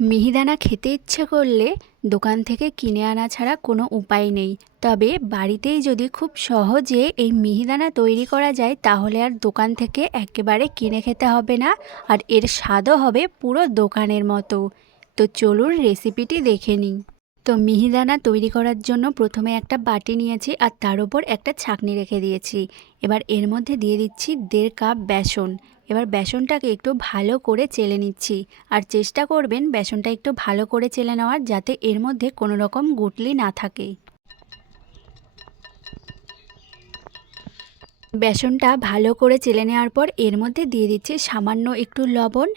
মিহিদানা খেতে ইচ্ছে করলে দোকান থেকে কিনে আনা ছাড়া কোনো উপায় নেই। তবে বাড়িতেই যদি খুব সহজে এই মিহিদানা তৈরি করা যায়, তাহলে আর দোকান থেকে একেবারে কিনে খেতে হবে না, আর এর স্বাদও হবে পুরো দোকানের মতো। তো চলুন রেসিপিটি দেখে নিই। তো মিহিদানা তৈরি করার জন্য প্রথমে একটা বাটি নিয়েছি আর তার উপর একটা ছাকনি রেখে দিয়েছি। এবার এর মধ্যে দিয়ে দিচ্ছি দেড় কাপ বেসন। এবার বেসনটাকে একটু ভালো করে চেলে নিচ্ছি। আর চেষ্টা করবেন বেসনটা একটু ভালো করে চেলে নেওয়ার যাতে এর মধ্যে কোনো রকম গুটলি না থাকে। বেসনটা ভালো করে চেলে নেওয়ার পর এর মধ্যে দিয়ে দিচ্ছি সামান্য একটু লবণ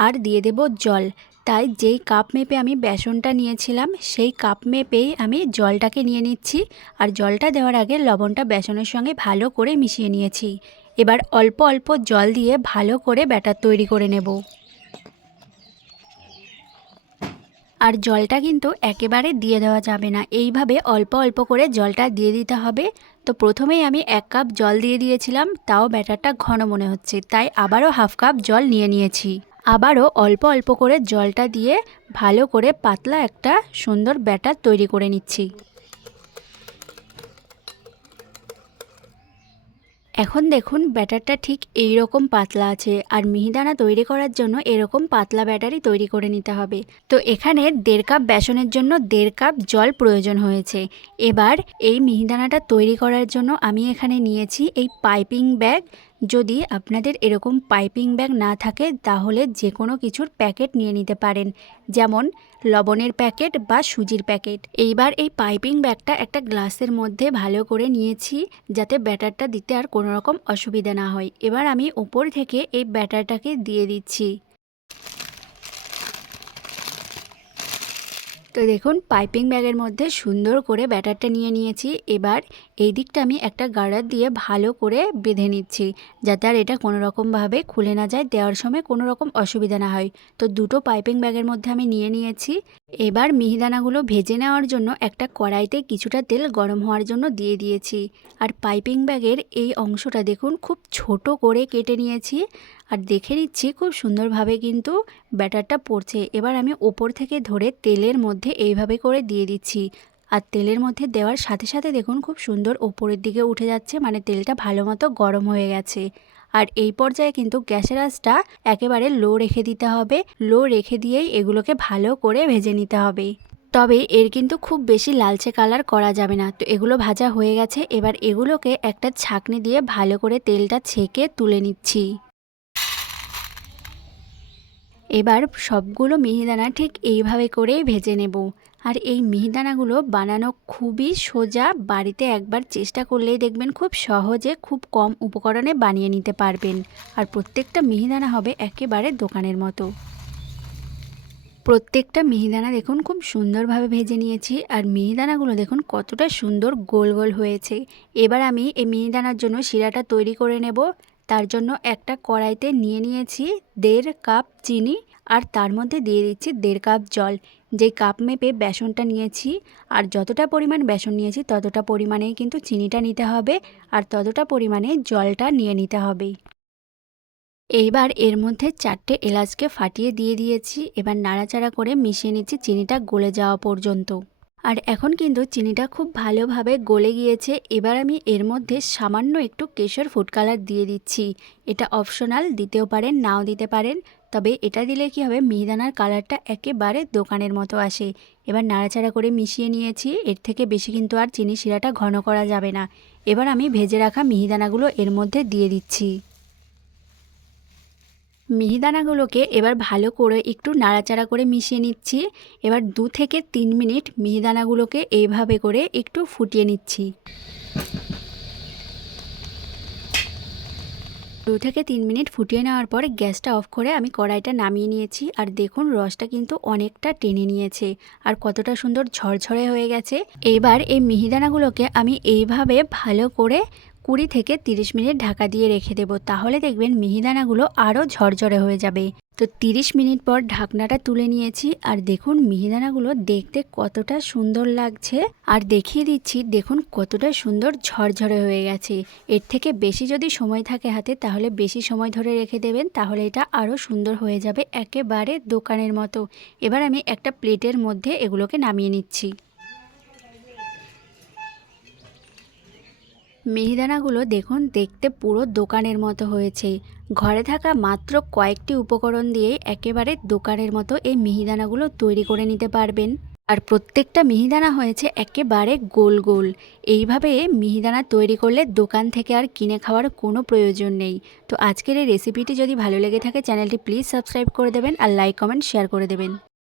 আর দিয়ে দেব জল। তাই যেই কাপ মেপে আমি বেসনটা নিয়েছিলাম, সেই কাপ মেপেই আমি জলটাকে নিয়ে নিচ্ছি। আর জলটা দেওয়ার আগে লবণটা বেসনের সঙ্গে ভালো করে মিশিয়ে নিয়েছি। এবার অল্প অল্প জল দিয়ে ভালো করে ব্যাটার তৈরি করে নেব। আর জলটা কিন্তু একেবারে দিয়ে দেওয়া যাবে না। এইভাবে অল্প অল্প করে জলটা দিয়ে দিতে হবে। তো প্রথমেই আমি এক কাপ জল দিয়ে দিয়েছিলাম, তাও ব্যাটারটা ঘন মনে হচ্ছে। তাই আবারও হাফ কাপ জল নিয়ে নিয়েছি। আবারও অল্প অল্প করে জলটা দিয়ে ভালো করে পাতলা একটা সুন্দর ব্যাটার তৈরি করে নিচ্ছি। এখন দেখুন ব্যাটারটা ঠিক এই রকম পাতলা আছে আর মিহিদানা তৈরি করার জন্য এরকম পাতলা ব্যাটারই তৈরি করে নিতে হবে। তো এখানে দেড় কাপ বেসনের জন্য দেড় কাপ জল প্রয়োজন হয়েছে। এবার এই মিহিদানাটা তৈরি করার জন্য আমি এখানে নিয়েছি এই পাইপিং ব্যাগ যদি আপনাদের এরকম পাইপিং ব্যাগ না থাকে, তাহলে যে কোনো কিছুর প্যাকেট নিয়ে নিতে পারেন। যেমন লবণের প্যাকেট বা সুজির প্যাকেট। এইবার এই পাইপিং ব্যাগটা একটা গ্লাসের মধ্যে ভালো করে নিয়েছি, যাতে ব্যাটারটা দিতে আর কোনো রকম অসুবিধা না হয়। এবার আমি উপর থেকে এই ব্যাটারটাকে দিয়ে দিচ্ছি। তো দেখুন, পাইপিং ব্যাগের মধ্যে সুন্দর করে ব্যাটারটা নিয়ে নিয়েছি। এবার এই দিকটা আমি একটা গার্ডার দিয়ে ভালো করে বেঁধে নিচ্ছি, যাতে আর এটা কোনো রকমভাবে খুলে না যায়, দেওয়ার সময় কোনো রকম অসুবিধা না হয়। তো দুটো পাইপিং ব্যাগের মধ্যে আমি নিয়ে নিয়েছি। এবার মিহিদানাগুলো ভেজে নেওয়ার জন্য একটা কড়াইতে কিছুটা তেল গরম হওয়ার জন্য দিয়ে দিয়েছি। আর পাইপিং ব্যাগের এই অংশটা দেখুন, খুব ছোট করে কেটে নিয়েছি। আর দেখে নিচ্ছি খুব সুন্দরভাবে কিন্তু ব্যাটারটা পড়ছে। এবার আমি ওপর থেকে ধরে তেলের মধ্যে এইভাবে করে দিয়ে দিচ্ছি। আর তেলের মধ্যে দেওয়ার সাথে সাথে দেখুন খুব সুন্দর ওপরের দিকে উঠে যাচ্ছে মানে তেলটা ভালো মতো গরম হয়ে গেছে। আর এই পর্যায়ে কিন্তু গ্যাসের আঁচটা একেবারে লো রেখে দিতে হবে। লো রেখে দিয়েই এগুলোকে ভালো করে ভেজে নিতে হবে। তবে এর কিন্তু খুব বেশি লালচে কালার করা যাবে না। তো এগুলো ভাজা হয়ে গেছে। এবার এগুলোকে একটা ছাকনি দিয়ে ভালো করে তেলটা ছেঁকে তুলে নিচ্ছি। এবার সবগুলো মিহিদানা ঠিক এইভাবে করেই ভেজে নেব। আর এই মিহিদানাগুলো বানানো খুবই সোজা, বাড়িতে একবার চেষ্টা করলেই দেখবেন খুব সহজে খুব কম উপকরণে বানিয়ে নিতে পারবেন। আর প্রত্যেকটা মিহিদানা হবে একেবারে দোকানের মতো। প্রত্যেকটা মিহিদানা দেখুন খুব সুন্দরভাবে ভেজে নিয়েছি। আর মিহিদানাগুলো দেখুন কতটা সুন্দর গোল গোল হয়েছে। এবার আমি এই মিহিদানার জন্য শিরাটা তৈরি করে নেব। তার জন্য একটা কড়াইতে নিয়ে নিয়েছি দেড় কাপ চিনি আর তার মধ্যে দিয়ে দিচ্ছি দেড় কাপ জল। যেই কাপ মেপে বেসনটা নিয়েছি আর যতটা পরিমাণ বেসন নিয়েছি ততটা পরিমাণেই কিন্তু চিনিটা নিতে হবে আর ততটা পরিমাণে জলটা নিয়ে নিতে হবে। এইবার এর মধ্যে চারটে এলাচকে ফাটিয়ে দিয়ে দিয়েছি। এবার নাড়াচাড়া করে মিশিয়ে নিচ্ছি চিনিটা গলে যাওয়া পর্যন্ত। আর এখন কিন্তু চিনিটা খুব ভালোভাবে গলে গিয়েছে। এবার আমি এর মধ্যে সামান্য একটু কেশর ফুড কালার দিয়ে দিচ্ছি। এটা অপশনাল, দিতেও পারেন, নাও দিতে পারেন। তবে এটা দিলে কি হবে, মিহিদানার কালারটা একেবারে দোকানের মতো আসে। এবার নাড়াচাড়া করে মিশিয়ে নিয়েছি, এর থেকে বেশি কিন্তু আর চিনি শিরাটা ঘন করা যাবে না। এবার আমি ভেজে রাখা মিহিদানাগুলো এর মধ্যে দিয়ে দিচ্ছি। মিহিদানাগুলোকে এবার ভালো করে একটু নাড়াচাড়া করে মিশিয়ে নিচ্ছি। এবার দু থেকে তিন মিনিট মিহিদানাগুলোকে এইভাবে করে একটু ফুটিয়ে নিচ্ছি। দু থেকে তিন মিনিট ফুটিয়ে নেওয়ার পর গ্যাসটা অফ করে আমি কড়াইটা নামিয়ে নিয়েছি। আর দেখুন, রসটা কিন্তু অনেকটা টেনে নিয়েছে আর কতটা সুন্দর ঝরঝরে হয়ে গেছে। এবার এই মিহিদানাগুলোকে আমি এইভাবে ভালো করে কুড়ি থেকে তিরিশ মিনিট ঢাকা দিয়ে রেখে দেবো। তাহলে দেখবেন মিহিদানাগুলো আরও ঝরঝরে হয়ে যাবে। তো তিরিশ মিনিট পর ঢাকনাটা তুলে নিয়েছি আর দেখুন মিহিদানাগুলো দেখতে কতটা সুন্দর লাগছে। আর দেখিয়ে দিচ্ছি, দেখুন কতটা সুন্দর ঝরঝরে হয়ে গেছে। এর থেকে বেশি যদি সময় থাকে হাতে, তাহলে বেশি সময় ধরে রেখে দেবেন, তাহলে এটা আরও সুন্দর হয়ে যাবে একেবারে দোকানের মতো। এবার আমি একটা প্লেটের মধ্যে এগুলোকে নামিয়ে নিচ্ছি। মিহিদানাগুলো দেখুন, দেখতে পুরো দোকানের মতো হয়েছে। ঘরে থাকা মাত্র কয়েকটি উপকরণ দিয়ে একেবারে দোকানের মতো এই মিহিদানাগুলো তৈরি করে নিতে পারবেন। আর প্রত্যেকটা মিহিদানা হয়েছে একেবারে গোল গোল। এইভাবে মিহিদানা তৈরি করলে দোকান থেকে আর কিনে খাওয়ার কোনো প্রয়োজন নেই। তো আজকের এই রেসিপিটি যদি ভালো লেগে থাকে, চ্যানেলটি প্লিজ সাবস্ক্রাইব করে দেবেন আর লাইক কমেন্ট শেয়ার করে দেবেন।